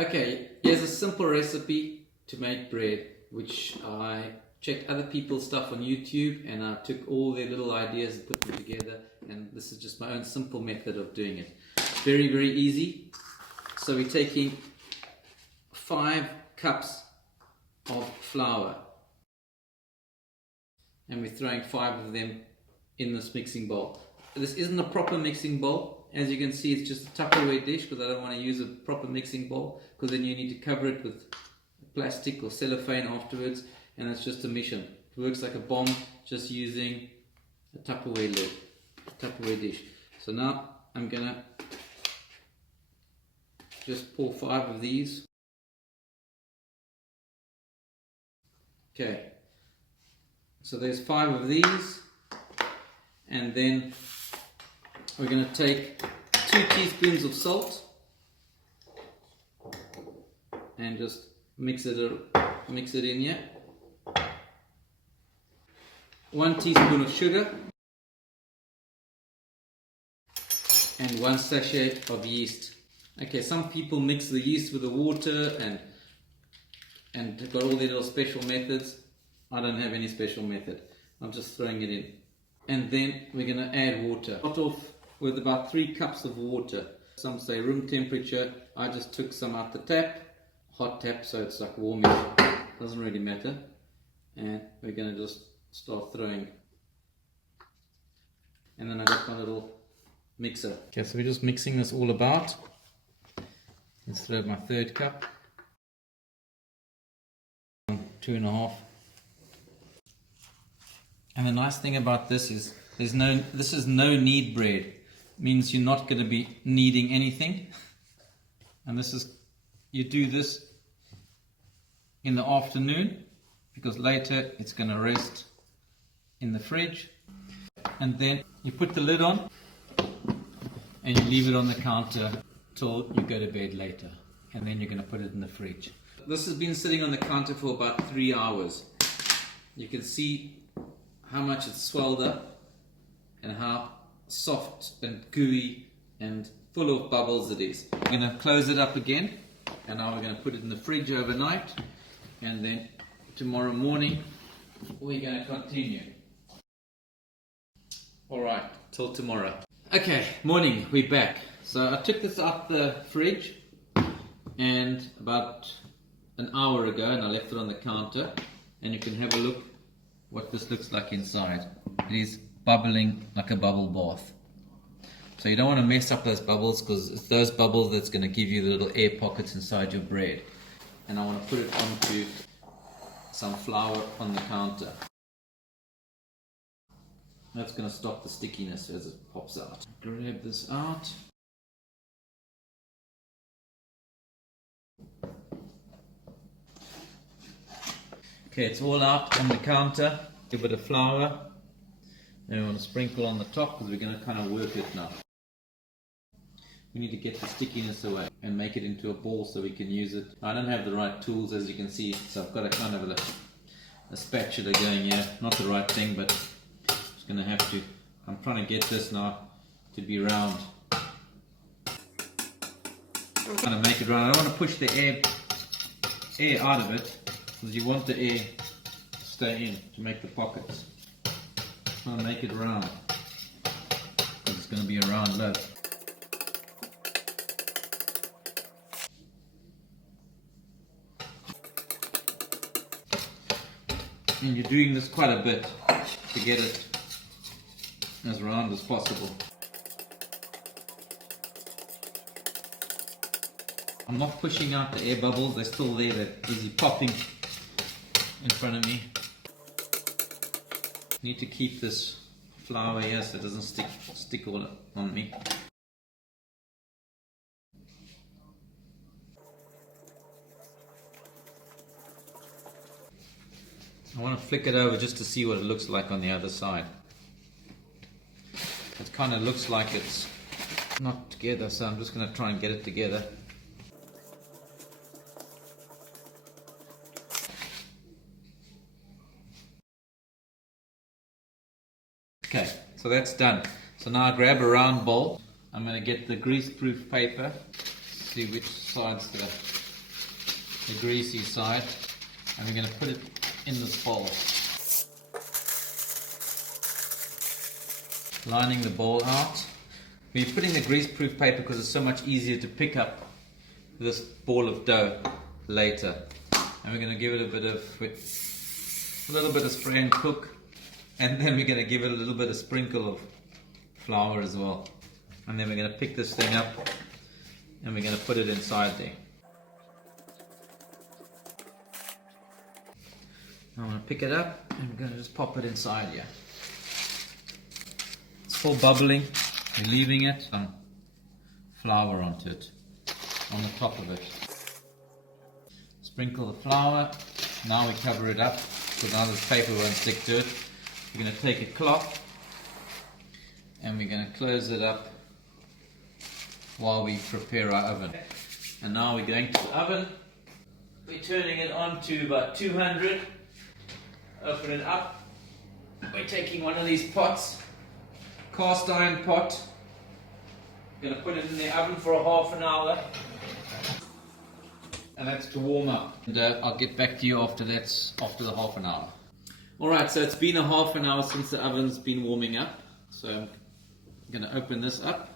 Okay, here's a simple recipe to make bread, which I checked other people's stuff on YouTube and I took all their little ideas and put them together, and this is just my own simple method of doing it. Very, very easy. So we're taking 5 cups of flour and we're throwing 5 of them in this mixing bowl. This isn't a proper mixing bowl. As you can see, it's just a Tupperware dish because I don't want to use a proper mixing bowl, because then you need to cover it with plastic or cellophane afterwards, and it's just a mission. It works like a bomb just using a Tupperware lid, a Tupperware dish. So now I'm gonna just pour 5 of these. Okay, so there's 5 of these, and then we're going to take 2 teaspoons of salt and just mix it in here. 1 teaspoon of sugar and 1 sachet of yeast. Okay, some people mix the yeast with the water and got all their little special methods. I don't have any special method. I'm just throwing it in. And then we're going to add water. Start off with about 3 cups of water. Some say room temperature. I just took some out the tap, hot tap, so it's like warmish. Doesn't really matter. And we're going to just start throwing. And then I got my little mixer. Okay, so we're just mixing this all about. Let's throw my 3rd cup. 2.5. And the nice thing about this is this is no knead bread. Means you're not going to be kneading anything. And you do this in the afternoon, because later it's going to rest in the fridge. And then you put the lid on and you leave it on the counter till you go to bed later, and then you're going to put it in the fridge. This has been sitting on the counter for about 3 hours. You can see how much it's swelled up and how soft and gooey and full of bubbles it is. I'm going to close it up again, and now we're going to put it in the fridge overnight, and then tomorrow morning we're going to continue. Alright, till tomorrow. Okay, morning, we're back. So I took this out the fridge and about an hour ago, and I left it on the counter, and you can have a look what this looks like inside. It is bubbling like a bubble bath. So you don't want to mess up those bubbles, because it's those bubbles that's going to give you the little air pockets inside your bread. And I want to put it onto some flour on the counter. That's going to stop the stickiness as it pops out. Grab this out. Okay, it's all out on the counter. A bit of flour. And we want to sprinkle on the top, because we're going to kind of work it now. We need to get the stickiness away and make it into a ball so we can use it. I don't have the right tools, as you can see, so I've got a kind of a spatula going here. Not the right thing, but just going to have to. I'm trying to get this now to be round. Trying to make it round. I don't want to push the air out of it, because you want the air to stay in to make the pockets. I'm trying to make it round, because it's going to be a round loaf. And you're doing this quite a bit to get it as round as possible. I'm not pushing out the air bubbles, they're still there, they're busy popping in front of me. Need to keep this flour here so it doesn't stick all on me. I want to flick it over just to see what it looks like on the other side. It kind of looks like it's not together, so I'm just going to try and get it together. Okay, so that's done. So now I grab a round bowl. I'm going to get the grease-proof paper, see which side's the greasy side, and we're going to put it in this bowl. Lining the bowl out. We're putting the grease-proof paper because it's so much easier to pick up this ball of dough later. And we're going to give it a little bit of spray and cook, and then we're going to give it a little bit of sprinkle of flour as well. And then we're going to pick this thing up and we're going to put it inside there. I'm going to pick it up and we're going to just pop it inside here. It's still bubbling. We're leaving it, some flour onto it, on the top of it. Sprinkle the flour. Now we cover it up because now this paper won't stick to it. We're going to take a cloth and we're going to close it up while we prepare our oven. And now we're going to the oven. We're turning it on to about 200. Open it up. We're taking one of these pots, cast iron pot. Going to put it in the oven for a half an hour. And that's to warm up. And I'll get back to you after the half an hour. Alright, so it's been a half an hour since the oven's been warming up. So I'm going to open this up,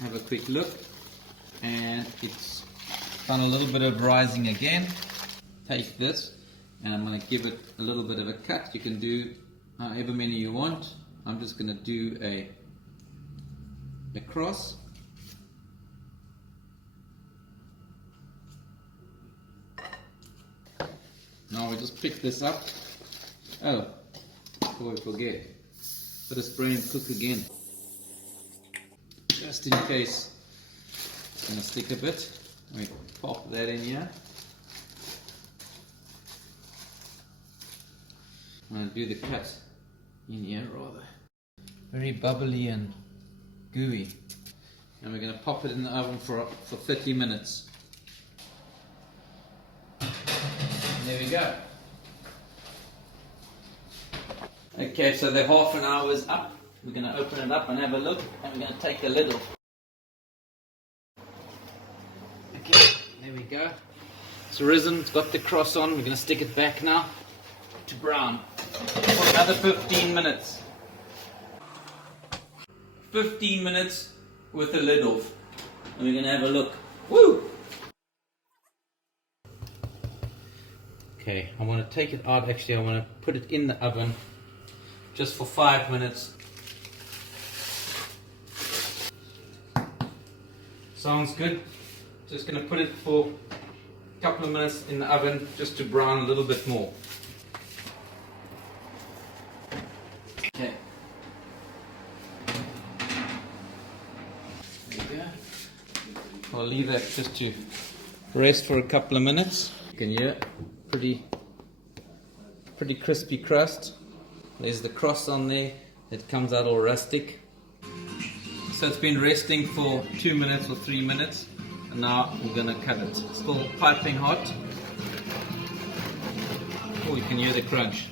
have a quick look, and it's done a little bit of rising again. Take this and I'm going to give it a little bit of a cut. You can do however many you want. I'm just going to do a cross. Now we just pick this up. Oh, before we forget, put a spray and cook again. Just in case it's going to stick a bit. We pop that in here. I'm going to do the cut in here rather. Very bubbly and gooey. And we're going to pop it in the oven for 30 minutes. And there we go. Okay, so the half an hour is up. We're going to open it up and have a look, and we're going to take the lid off. Okay, there we go. It's risen, it's got the cross on. We're going to stick it back now to brown for another 15 minutes. 15 minutes with the lid off. And we're going to have a look. Woo! Okay, I want to take it out. Actually, I want to put it in the oven just for 5 minutes. Sounds good. Just going to put it for a couple of minutes in the oven just to brown a little bit more. Okay. There you go. I'll leave that just to rest for a couple of minutes. You can hear pretty crispy crust. There's the cross on there. It comes out all rustic. So it's been resting for 2 minutes or 3 minutes, and now we're going to cut it. It's still piping hot. Oh, you can hear the crunch.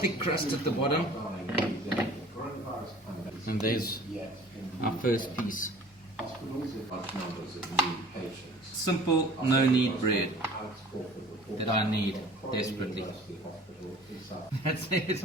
Thick crust at the bottom. And there's our first piece. Simple, no knead bread that I need desperately. That's it.